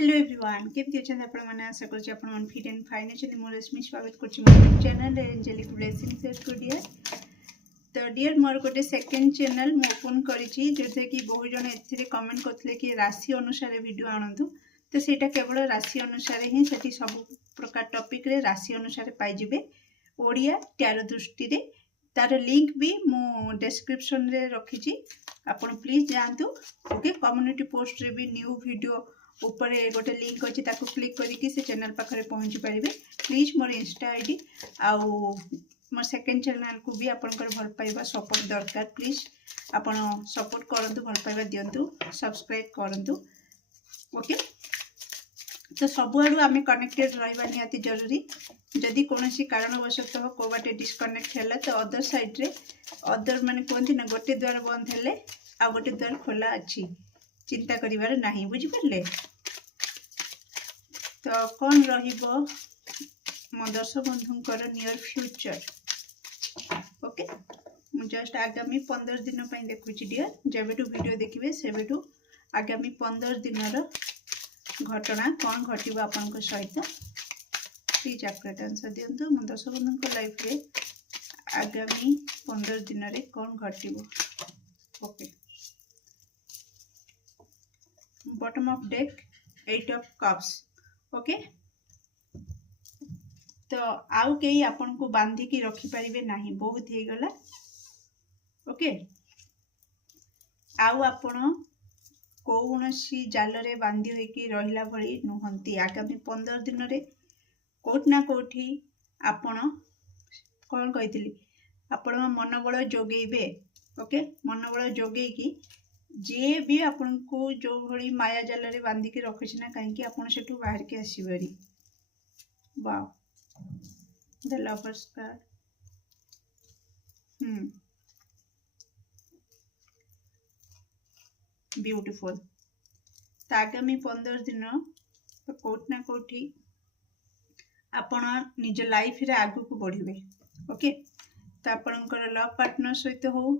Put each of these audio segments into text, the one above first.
Hello everyone केमती अच्छा आपण मैंने आशा करछि आपण मन फिट एंड फाइन अछि मोर रश्मि स्वागत करछि मोर चैनल एंजेलिक ब्लेसिंग्स स्टूडियो। तो डियर मोर गोटे सेकंड चैनल मु ओपन करिछि जोथे कि बहु जन एथिरे कमेंट करथले कि राशि अनुसार वीडियो आनंतु। तो सेटा केवल राशि अनुसार ही सेठी सब प्रकार टॉपिक रे राशि अनुसार पाई जिवे ओडिया ट्यारो दृष्टि रे। तार लिंक भी मु डिस्क्रिप्शन रे रखिछि आपण प्लीज जानतु। ओके कम्युनिटी पोस्ट रे भी न्यू वीडियो ऊपर गोटे लिंक अच्छी ताको क्लिक करके से चैनल पाखे पहुँची पारे। प्लीज मोर इंस्टा आईडी आउ मोर सेकेंड चैनल को भी आपंकर भल पाइबा सपोर्ट दरकार। प्लीज आपण सपोर्ट करंतु भल पाइबा दिंतु सब्सक्राइब करंतु। ओके तो सबुआड़ू आम कनेक्टेड रहा निहाती जरूरी। जदि कौन कारणवशतः को बाटे डिस्कनेक्ट है तो अदर साइड रे अदर माने कहती ना गोटे द्वार बंद हेले आ गोटे द्वार खोला अच्छी चिंता करिवार नहीं बुझिपारे। तो कौन रहिबो मो दर्शक बंधुंकर नियर फ्यूचर। ओके मु जस्ट आगामी 15 दिन पे देखुची डियर जेबेटू वीडियो देखिबे सेबेटू आगामी 15 दिन घटना कौन घटिबो आपनक सहित प्लीज एक्यूरेट आंसर दियंतु। मो दर्शक बंधुंक लाइफ रे आगामी 15 दिन रे कौन घटिबो। Okay bottom of deck 8 of cups. Okay तो आउ कई आपन को बांधी की रखी पारिबे नहीं बहुत हे गला। ओके आउ आपन कौनसी जाल रे बांधी होई की रहिला भली नुहंती। आगामी 15 दिन रे कोट ना कोठी आपन कौन कहितली आपन मनोबल जोगेबे। ओके मनोबल जोगे की जे भी आपन को जो भली माया जाल रे बांधी की रखिछ ना कहीं आपन सेठू बाहर के आसीबरी। Wow the lovers card. Beautiful. तो आगामी 15 दिन तो कोट ना कोठी आपण निज लाइफ रे आगु को बढ़िबे। ओके तो आपनकर लव पार्टनर सहित हो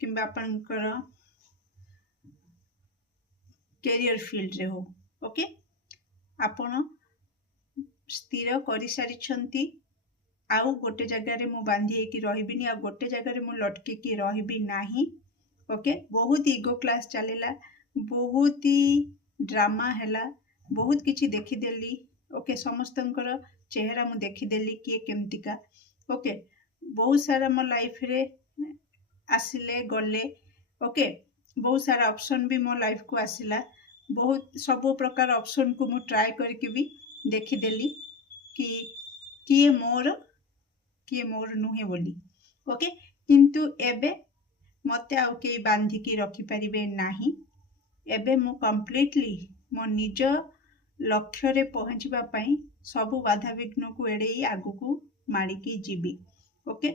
किंबा आपनकर कैरियर फील्ड रे हो। ओके आपण स्थिर करि सारी छंती आउ गोटे जगह रे मु बांधी की रहिबिनी आ गोटे जगह रे मु लटके की रहिबी नाही। ओके बहुत ईगो क्लास चलेला बहुत ही ड्रामा हैला बहुत किछि देखि देली। ओके समस्तंकर चेहरा मु देखि देली किए केमतिका। ओके बहुत सारा मो लाइफ रे आसिले गले। ओके बहुत सारा ऑप्शन भी मो लाइफ को आसिला बहुत सब प्रकार ऑप्शन को मु ट्राई करके भी देखि देली कि किए मोर नुहे बोली। ओके किंतु एबे मते आउ के बांधी की रखी परिबे नाही। एबे मु कंप्लीटली मो निज लक्ष्य रे पहुंचबा पई सब बाधा विघ्न को एड़े आगु को मारी की जीबी। ओके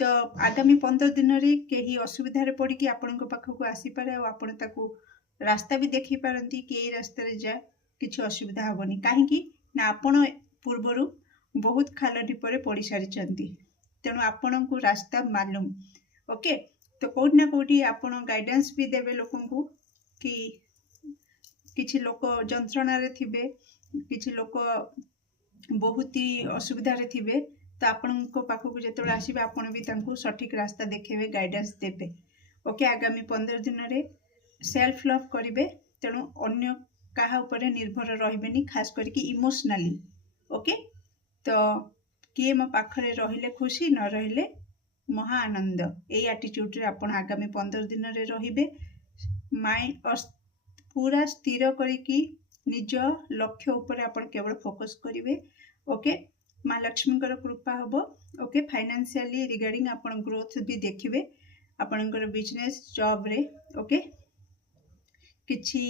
तो आगामी 15 दिन रे केही असुविधा रे पड़ी कि आपन को पाख को आसी पारे और आपन ताको रास्ता भी देखि पारंती कि ए रास्ता रे जा किछि असुविधा हबनी काहे कि ना आपन पूर्वरु बहुत खाल ढिपरे पड़ी सारी चंती तेणु आपन को रास्ता मालूम। ओके तो कोठ ना कोठी आपन गाइडेंस भी देबे लोकन को कि किछि लोक जंत्रणा रे थिबे किछि लोक बहुत ही असुविधा रे थिबे तो आपन को पाख को जेतोले आसीबे आपन भी तांको सठिक रास्ता देखेबे गाइडेंस देबे। ओके आगामी 15 दिन रे सेल्फ लव करिवे तेणु अन्य काहा ऊपर निर्भर रहिबेनी खास करके इमोशनली। ओके तो किए मो पाखरे रहिले खुशी न रहिले महा आनंद ए एटीट्यूड रे आपण आगामी 15 दिन रे रहिबे। माइंड पूरा स्थिर करिकी निज लक्ष्य ऊपर आपण केवल फोकस करिवे। ओके माँ लक्ष्मी कृपा हबो। ओके फाइनेंशियली रिगार्डिंग आपण ग्रोथ भी देखिबे आपणकर बिजनेस जॉब रे। ओके किछि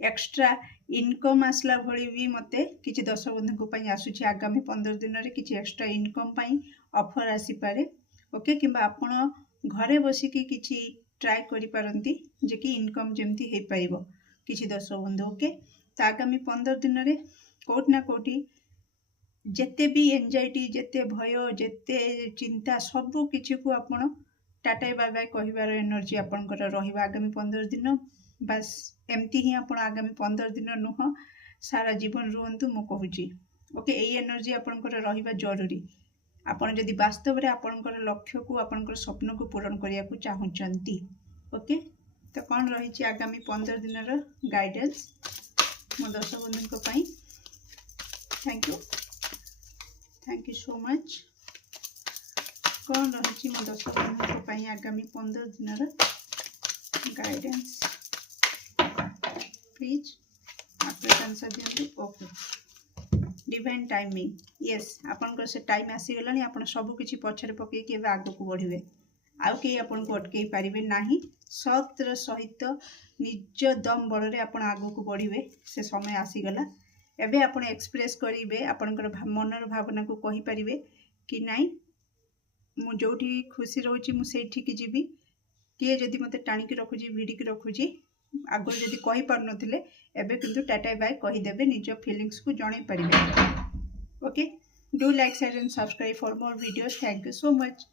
एक्स्ट्रा इनकम आसला भली भी मते किछि दर्शक बंधु को पई आसुछि आगामी 15 दिन रे किछि एक्स्ट्रा इनकम पई ऑफर आसी पारे। ओके किंबा आपण घरे बसी की किछि ट्राई करि पारंती जे कि इनकम जेमती हे पाइबो किछि दर्शक बंधु। ओके तो आगामी 15 दिन रे कोट ना कोठी जेते भी एंजाइटी जेते भय जेते चिंता सब किछि को आपण टाटा बाय बाय कहिबार एनर्जी आपनकर रहिबा आगामी 15 दिन। बास एमती ही आपण आगामी 15 दिन नुह सारा जीवन रुहतु मु कहूची ओके। यही एनर्जी आपनकर रहिबा जरूरी। आपण जदि वास्तव में आपनकर लक्ष्य को आपनकर स्वप्न को पूरण करिया को चाहूचंती ओके। तो कौन रही आगामी 15 दिन गाइडेंस मो दर्शक बंधु पाई। Thank you so much. कौन रही मो दर्शक बंधु पाई आगामी 15 दिन गाइडेंस प्लीज आप आंसर दिंतु ओके। डिवाइन टाइमिंग यस आपन से टाइम आसीगला आपन सब किछि पछरे पकई आग को बढ़िबे आउ के आपन को अटकई पारिबे नाही। सतर सहित निज दम बल रे आपन आग को बढ़िबे से समय आसीगला। एबे आपन एक्सप्रेस करिवे आपनकर मनर भावना को कहि पारिबे कि नाही मु जोठी खुशी रहउची मु सेठी की जीवी किए जदि मते टाणी की रखुची भिडी की रखुची आगो जदि कहि पार नथिले एबे किंतु टाटा बाय कहि देबे निज फीलिंग्स को जणै पारिबे okay. Do like share and subscribe for more videos. Thank you so much.